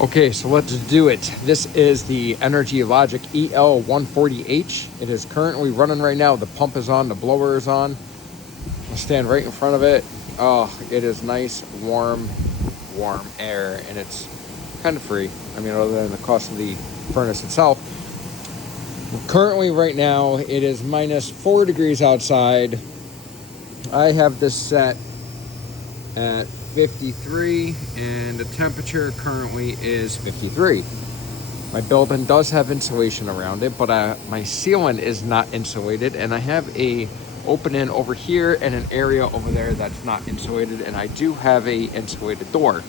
Okay, so let's do it. This is the Energy Logic el140h. It is currently running right now. The pump is on, the blower is on. I'll stand right in front of it. Oh, it is nice, warm air, and it's kind of free. I mean, other than the cost of the furnace itself. Currently, right now, it is minus 4 degrees outside. I have this set at 53, and the temperature currently is 53. My building does have insulation around it, but my ceiling is not insulated, and I have a opening over here and an area over there that's not insulated, and I do have a insulated door.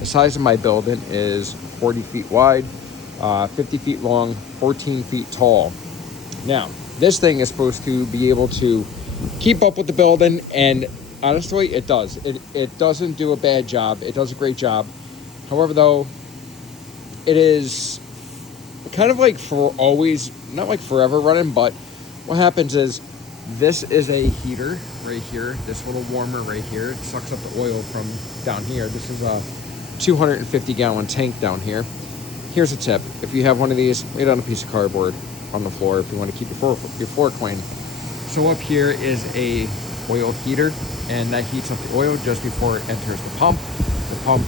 The size of my building is 40 feet wide, 50 feet long, 14 feet tall. Now, this thing is supposed to be able to keep up with the building, and honestly, it does. It doesn't do a bad job. It does a great job. However, though, it is kind of like for always, not like forever running, but what happens is this is a heater right here, this little warmer right here. It sucks up the oil from down here. This is a 250-gallon tank down here. Here's a tip. If you have one of these, lay it on a piece of cardboard on the floor if you want to keep your floor clean. So up here is a oil heater, and that heats up the oil just before it enters the pump. The pump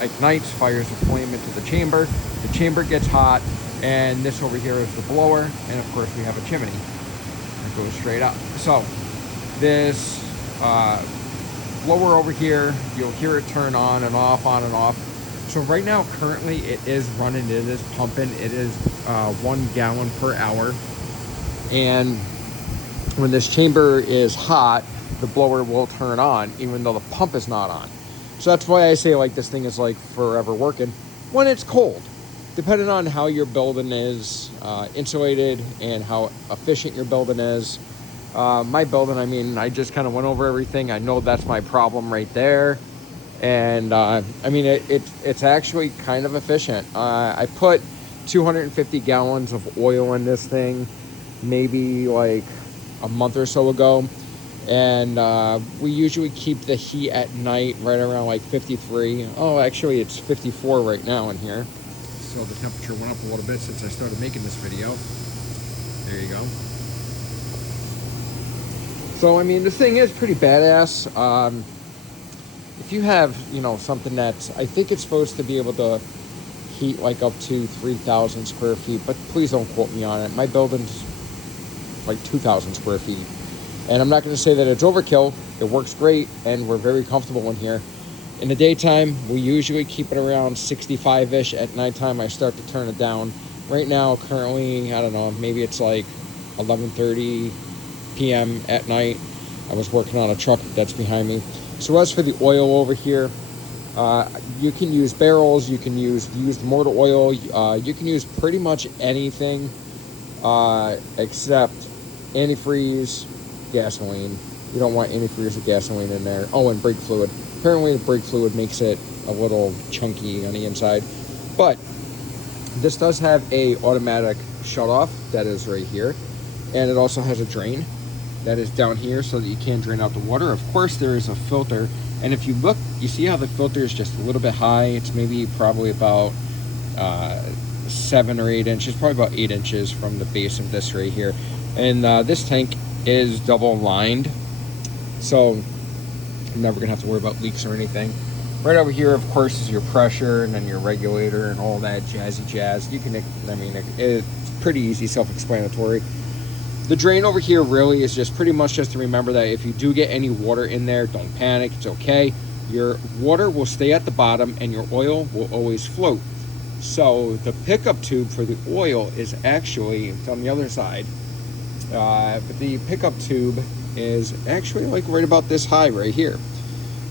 ignites, fires a flame into the chamber. The chamber gets hot, and this over here is the blower, and of course we have a chimney that goes straight up. So this blower over here, you'll hear it turn on and off, on and off. So right now, currently, it is running, it is pumping, it is 1 gallon per hour. And when this chamber is hot, the blower will turn on, even though the pump is not on. So that's why I say like this thing is like forever working when it's cold. Depending on how your building is insulated and how efficient your building is. My building, I mean, I just kind of went over everything. I know that's my problem right there. And I mean, it's actually kind of efficient. I put 250 gallons of oil in this thing maybe like a month or so ago, and we usually keep the heat at night right around like 53. Oh, actually it's 54 right now in here. So the temperature went up a little bit since I started making this video. There you go. So I mean, this thing is pretty badass. If you have, you know, something that's, I think it's supposed to be able to heat like up to 3,000 square feet, but please don't quote me on it. My building's like 2,000 square feet. And I'm not going to say that it's overkill. It works great, and we're very comfortable in here. In the daytime, we usually keep it around 65-ish. At nighttime, I start to turn it down. Right now, currently, I don't know, maybe it's like 11:30 p.m. at night. I was working on a truck that's behind me. So as for the oil over here, you can use barrels, you can use used motor oil, you can use pretty much anything except antifreeze, gasoline. You don't want antifreeze or gasoline in there. Oh, and brake fluid. Apparently the brake fluid makes it a little chunky on the inside. But this does have a automatic shut-off that is right here. And it also has a drain that is down here so that you can drain out the water. Of course, there is a filter. And if you look, you see how the filter is just a little bit high. It's maybe probably about 7 or 8 inches, probably about 8 inches from the base of this right here. And this tank is double lined, so I'm never gonna have to worry about leaks or anything. Right over here, of course, is your pressure and then your regulator and all that jazzy jazz. You can, I mean, it's pretty easy, self-explanatory. The drain over here really is just pretty much just to remember that if you do get any water in there, don't panic, it's okay. Your water will stay at the bottom and your oil will always float. So the pickup tube for the oil is actually, it's on the other side, but the pickup tube is actually like right about this high right here.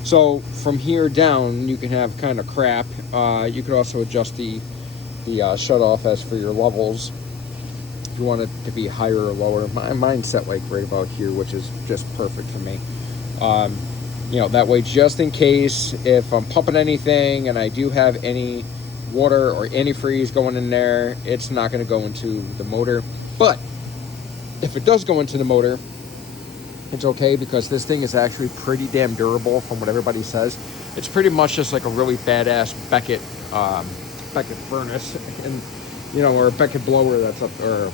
So from here down, you can have kind of crap. You could also adjust the shut off as for your levels. If you want it to be higher or lower, mine's set like right about here, which is just perfect for me. You know, that way, just in case if I'm pumping anything and I do have any water or antifreeze going in there, it's not going to go into the motor. But if it does go into the motor, it's okay, because this thing is actually pretty damn durable from what everybody says. It's pretty much just like a really badass Beckett Beckett furnace and, you know, or a Beckett blower that's up, or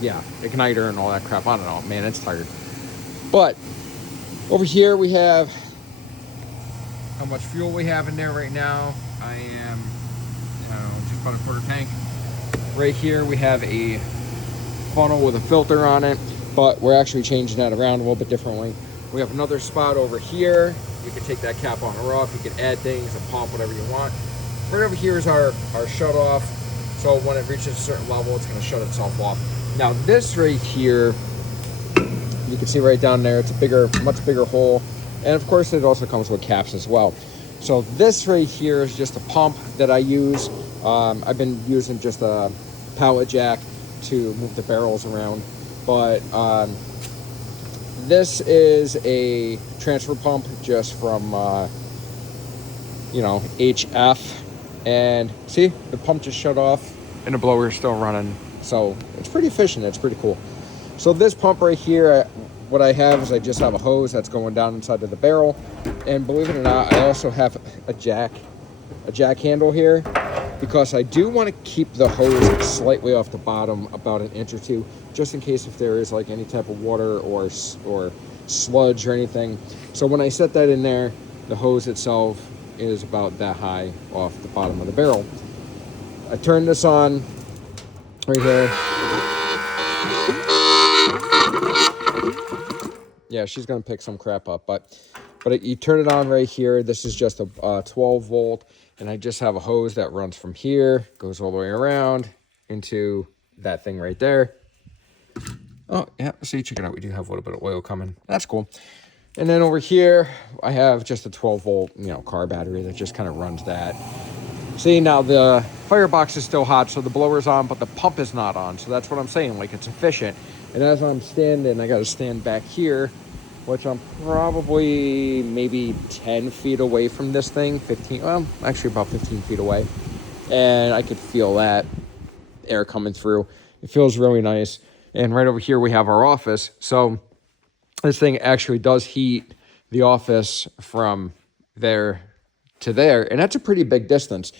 yeah, igniter and all that crap. I don't know, man, it's tired. But over here we have how much fuel we have in there right now. I don't know, just about a quarter tank. Right here we have a funnel with a filter on it, but we're actually changing that around a little bit differently. We have another spot over here. You can take that cap on or off. You can add things, a pump, whatever you want. Right over here is our shut off. So when it reaches a certain level, it's going to shut itself off. Now this right here, you can see right down there, it's a bigger, much bigger hole. And of course it also comes with caps as well. So this right here is just a pump that I use. I've been using just a pallet jack to move the barrels around. But this is a transfer pump just from, you know, HF. And see, the pump just shut off and the blower is still running. So it's pretty efficient. It's pretty cool. So this pump right here, what I have is I just have a hose that's going down inside of the barrel. And believe it or not, I also have a jack handle here, because I do want to keep the hose slightly off the bottom, about an inch or two, just in case if there is like any type of water or sludge or anything. So when I set that in there, the hose itself is about that high off the bottom of the barrel. I turn this on right here. Yeah, she's gonna pick some crap up, but you turn it on right here. This is just a 12 volt, and I just have a hose that runs from here, goes all the way around into that thing right there. Oh yeah, see, check it out. We do have a little bit of oil coming. That's cool. And then over here, I have just a 12 volt, you know, car battery that just kind of runs that. See, now the firebox is still hot, so the blower's on, but the pump is not on. So that's what I'm saying, like, it's efficient. And as I'm standing, I got to stand back here, which I'm probably maybe 10 feet away from this thing, 15, well, actually about 15 feet away. And I could feel that air coming through. It feels really nice. And right over here, we have our office. So this thing actually does heat the office from there to there. And that's a pretty big distance.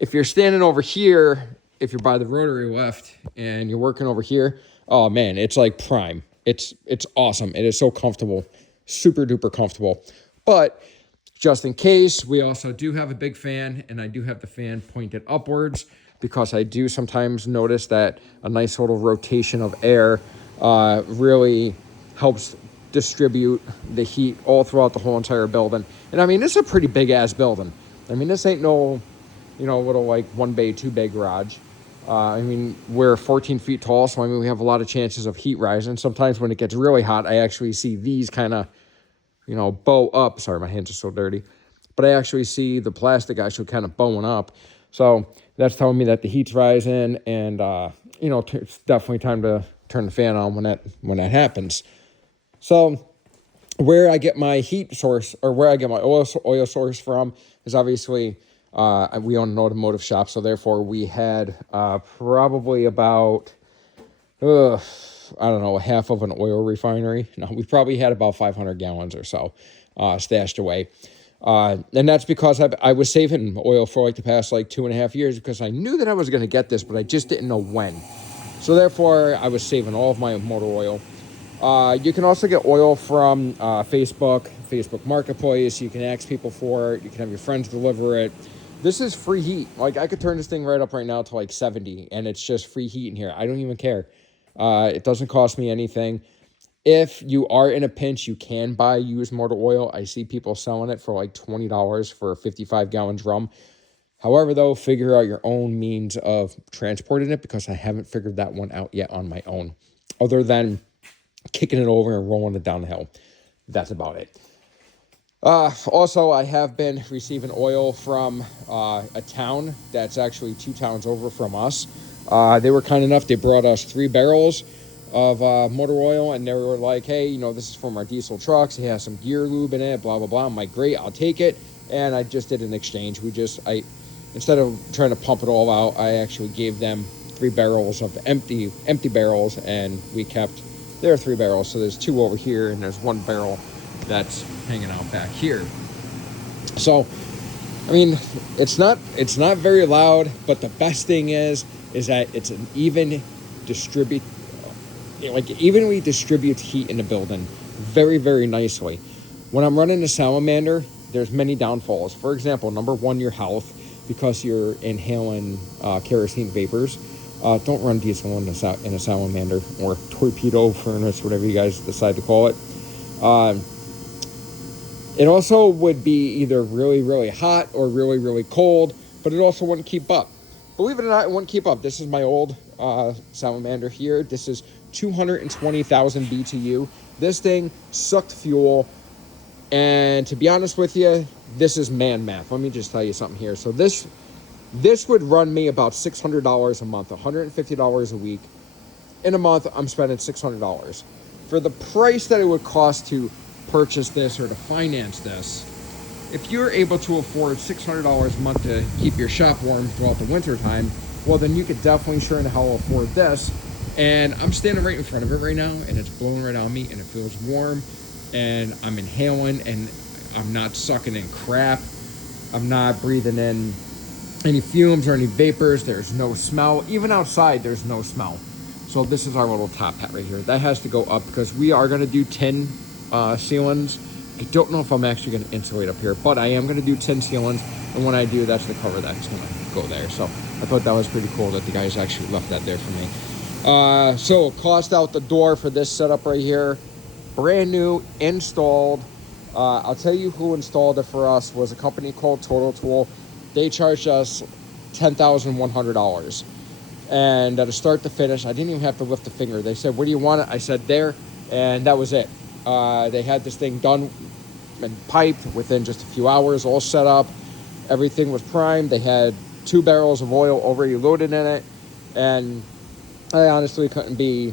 If you're standing over here, if you're by the rotary lift and you're working over here, oh man, it's like prime. It's awesome. It is so comfortable, super duper comfortable. But just in case, we also do have a big fan, and I do have the fan pointed upwards, because I do sometimes notice that a nice little rotation of air really helps distribute the heat all throughout the whole entire building. And I mean, this is a pretty big ass building. I mean, this ain't no, you know, little like 1 bay, 2 bay garage. I mean, we're 14 feet tall, so I mean, we have a lot of chances of heat rising. Sometimes when it gets really hot, I actually see these kind of, you know, bow up. Sorry, my hands are so dirty. But I actually see the plastic actually kind of bowing up. So that's telling me that the heat's rising, and, you know, it's definitely time to turn the fan on when that happens. So where I get my heat source, or where I get my oil source from, is obviously... we own an automotive shop, so therefore we had probably about, I don't know, half of an oil refinery. No, we probably had about 500 gallons or so stashed away. And that's because I was saving oil for like the past like 2.5 years, because I knew that I was going to get this, but I just didn't know when. So therefore, I was saving all of my motor oil. You can also get oil from Facebook Marketplace. You can ask people for it. You can have your friends deliver it. This is free heat. Like, I could turn this thing right up right now to like 70, and it's just free heat in here. I don't even care. It doesn't cost me anything. If you are in a pinch, you can buy used motor oil. I see people selling it for like $20 for a 55-gallon drum. However, though, figure out your own means of transporting it, because I haven't figured that one out yet on my own, other than kicking it over and rolling it down the hill. That's about it. Also, I have been receiving oil from a town that's actually 2 towns over from us. They were kind enough. They brought us 3 barrels of motor oil, and they were like, hey, you know, this is from our diesel trucks. It has some gear lube in it, blah, blah, blah. I'm like, great, I'll take it. And I just did an exchange. Instead of trying to pump it all out, I actually gave them 3 barrels of the empty barrels, and we kept their 3 barrels. So there's 2 over here, and there's 1 barrel that's hanging out back here. So I mean, it's not very loud, but the best thing is that it's an even distribute, like evenly distributes heat in the building very, very nicely. When I'm running a salamander, there's many downfalls. For example, number one, your health, because you're inhaling kerosene vapors. Don't run diesel in a salamander, or torpedo furnace, whatever you guys decide to call it. It also would be either really, really hot or really, really cold, but it also wouldn't keep up. Believe it or not, it wouldn't keep up. This is my old salamander here. This is 220,000 BTU. This thing sucked fuel. And to be honest with you, this is man math. Let me just tell you something here. So this would run me about $600 a month, $150 a week. In a month, I'm spending $600. For the price that it would cost to purchase this or to finance this, if you're able to afford $600 a month to keep your shop warm throughout the winter time, well, then you could definitely sure in the hell afford this. And I'm standing right in front of it right now, and it's blowing right on me, and it feels warm, and I'm inhaling, and I'm not sucking in crap. I'm not breathing in any fumes or any vapors. There's no smell. Even outside, there's no smell. So this is our little top hat right here. That has to go up because we are going to do tin ceilings. I don't know if I'm actually going to insulate up here, but I am going to do tin ceilings. And when I do, that's the cover that's going to go there. So I thought that was pretty cool that the guys actually left that there for me. So cost out the door for this setup right here. Brand new, installed. I'll tell you who installed it for us was a company called Total Tool. They charged us $10,100. And to start to finish, I didn't even have to lift a finger. They said, "Where do you want it?" I said, "There." And that was it. They had this thing done and piped within just a few hours, all set up. Everything was primed. They had 2 barrels of oil already loaded in it. And I honestly couldn't be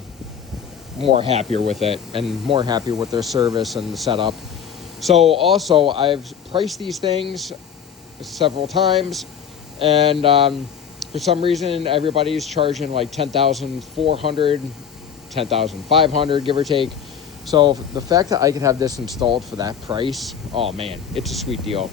more happier with it and more happier with their service and the setup. So also, I've priced these things several times, and for some reason, everybody's charging like $10,400, $10,500, give or take. So the fact that I could have this installed for that price, oh man, it's a sweet deal.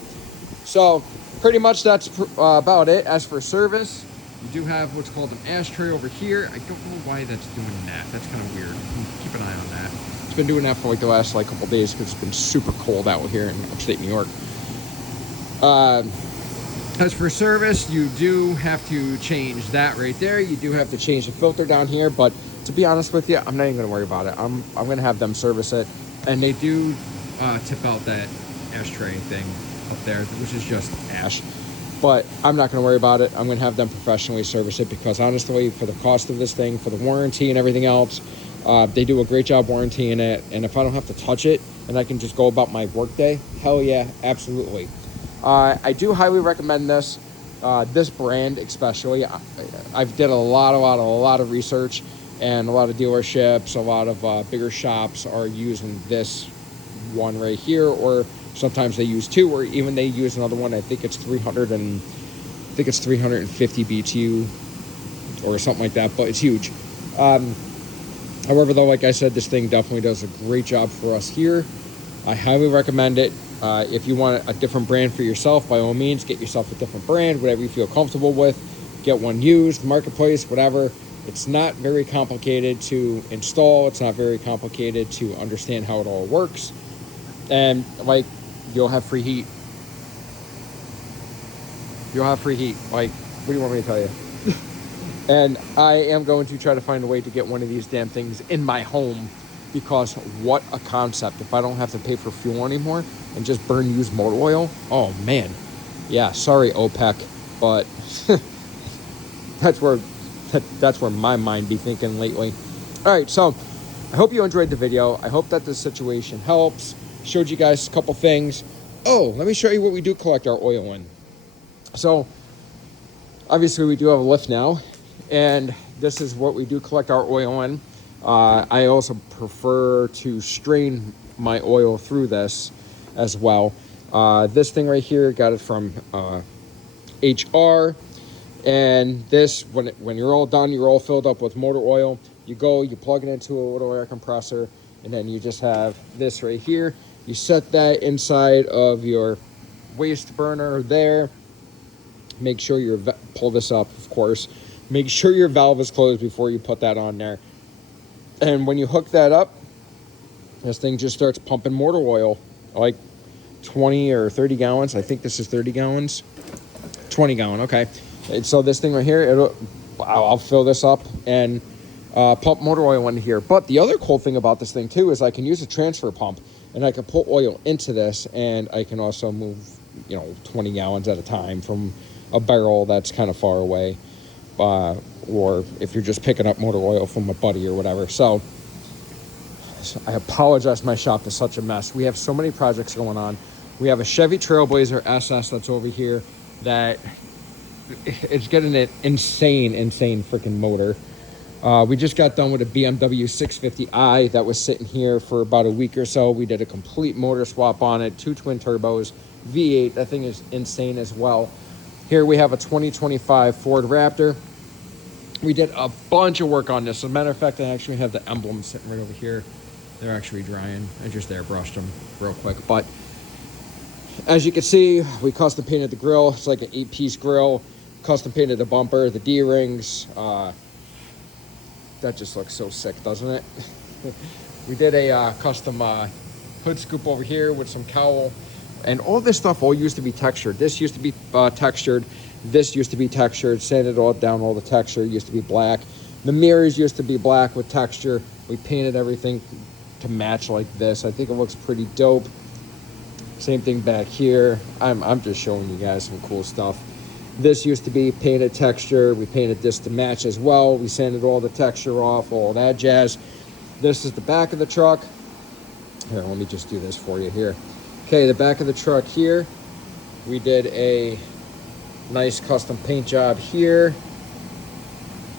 So pretty much that's about it. As for service, you do have what's called an ashtray over here. I don't know why that's doing that. That's kind of weird. Keep an eye on that. It's been doing that for like the last couple days because it's been super cold out here in upstate New York. As for service, you do have to change that right there. You do have to change the filter down here, but to be honest with you, I'm not even going to worry about it. I'm going to have them service it, and they do tip out that ashtray thing up there, which is just ash. But I'm not going to worry about it. I'm going to have them professionally service it because honestly, for the cost of this thing, for the warranty and everything else, they do a great job warrantying it. And if I don't have to touch it and I can just go about my workday, hell yeah, absolutely. I do highly recommend this. This brand especially. I've did a lot of research, and a lot of dealerships, a lot of bigger shops are using this one right here, or sometimes they use 2, or even they use another one. I think it's 350 BTU or something like that, but it's huge. However, though, like I said, this thing definitely does a great job for us here. I highly recommend it. If you want a different brand for yourself, by all means, get yourself a different brand, whatever you feel comfortable with. Get one used, marketplace, whatever. It's not very complicated to install. It's not very complicated to understand how it all works. And, like, you'll have free heat. You'll have free heat. Like, what do you want me to tell you? And I am going to try to find a way to get one of these damn things in my home, because what a concept. If I don't have to pay for fuel anymore and just burn used motor oil, oh man. Yeah, sorry OPEC, but that's where my mind be thinking lately. All right, so I hope you enjoyed the video. I hope that this situation helps. Showed you guys a couple things. Oh, let me show you what we do collect our oil in. So obviously we do have a lift now, and this is what we do collect our oil in. I also prefer to strain my oil through this as well. This thing right here, got it from HR. And this, when you're all done, you're all filled up with motor oil, you plug it into a little air compressor, and then you just have this right here. You set that inside of your waste burner there. Make sure your pull this up, of course. Make sure your valve is closed before you put that on there. And when you hook that up, this thing just starts pumping motor oil, like 20 or 30 gallons. I think this is 30 gallons. 20 gallon, okay. And so this thing right here, I'll fill this up and pump motor oil into here. But the other cool thing about this thing too is I can use a transfer pump, and I can put oil into this, and I can also move, 20 gallons at a time from a barrel that's kind of far away, or if you're just picking up motor oil from a buddy or whatever. So I apologize, my shop is such a mess. We have so many projects going on. We have a Chevy Trailblazer SS that's over here that it's getting an insane freaking motor. We just got done with a BMW 650i that was sitting here for about a week or so. We did a complete motor swap on it, 2 twin turbos, V8. That thing is insane as well. Here we have a 2025 Ford Raptor. We did a bunch of work on this. As a matter of fact, I actually have the emblems sitting right over here. They're actually drying. I just airbrushed them real quick. But as you can see, we custom painted the grill. It's like an 8-piece grill. Custom painted the bumper, the D-rings. That just looks so sick, doesn't it? We did a custom hood scoop over here with some cowl. And all this stuff all used to be textured. This used to be textured. This used to be textured. Sanded all down, all the texture used to be black. The mirrors used to be black with texture. We painted everything to match like this. I think it looks pretty dope. Same thing back here. I'm just showing you guys some cool stuff. This used to be painted texture. We painted this to match as well. We sanded all the texture off, all that jazz. This is the back of the truck. Here, let me just do this for you here. Okay, the back of the truck here. We did a nice custom paint job here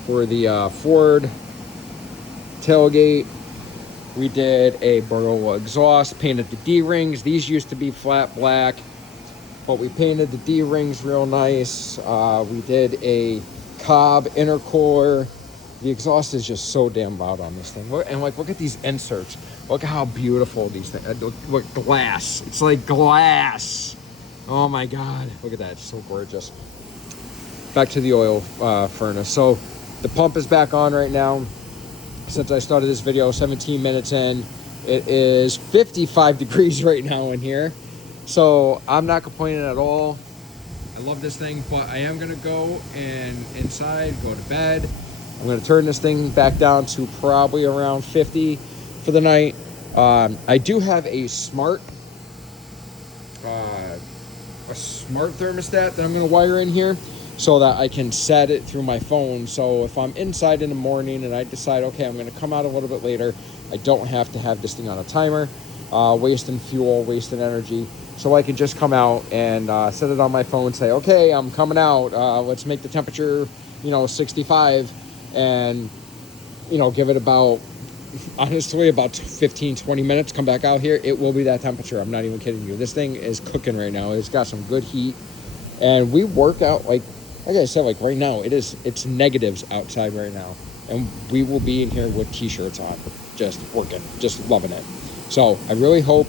for the Ford tailgate. We did a Barolo exhaust, painted the D-rings. These used to be flat black, but we painted the D-rings real nice. We did a Cobb intercooler. The exhaust is just so damn loud on this thing. And look at these inserts. Look at how beautiful these things. Look, glass. It's like glass. Oh my God. Look at that. It's so gorgeous. Back to the oil furnace. So the pump is back on right now. Since I started this video 17 minutes in, it is 55 degrees right now in here. So I'm not complaining at all. I love this thing, but I am gonna go inside, go to bed. I'm gonna turn this thing back down to probably around 50 for the night. I do have a smart thermostat that I'm gonna wire in here so that I can set it through my phone. So if I'm inside in the morning and I decide, okay, I'm gonna come out a little bit later, I don't have to have this thing on a timer, wasting fuel, wasting energy. So I can just come out and set it on my phone and say, okay, I'm coming out. Let's make the temperature, 65, and, give it about, honestly, about 15, 20 minutes, come back out here. It will be that temperature. I'm not even kidding you. This thing is cooking right now. It's got some good heat. And we work out, like I said, like right now, it's negatives outside right now. And we will be in here with t-shirts on, just working, just loving it. So I really hope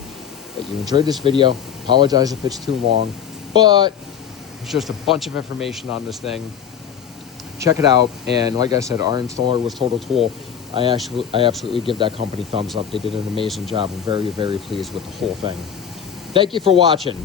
that you enjoyed this video. Apologize if it's too long, but it's just a bunch of information on this thing. Check it out. And like I said, our installer was Total Tool. I absolutely give that company thumbs up. They did an amazing job. I'm very, very pleased with the whole thing. Thank you for watching.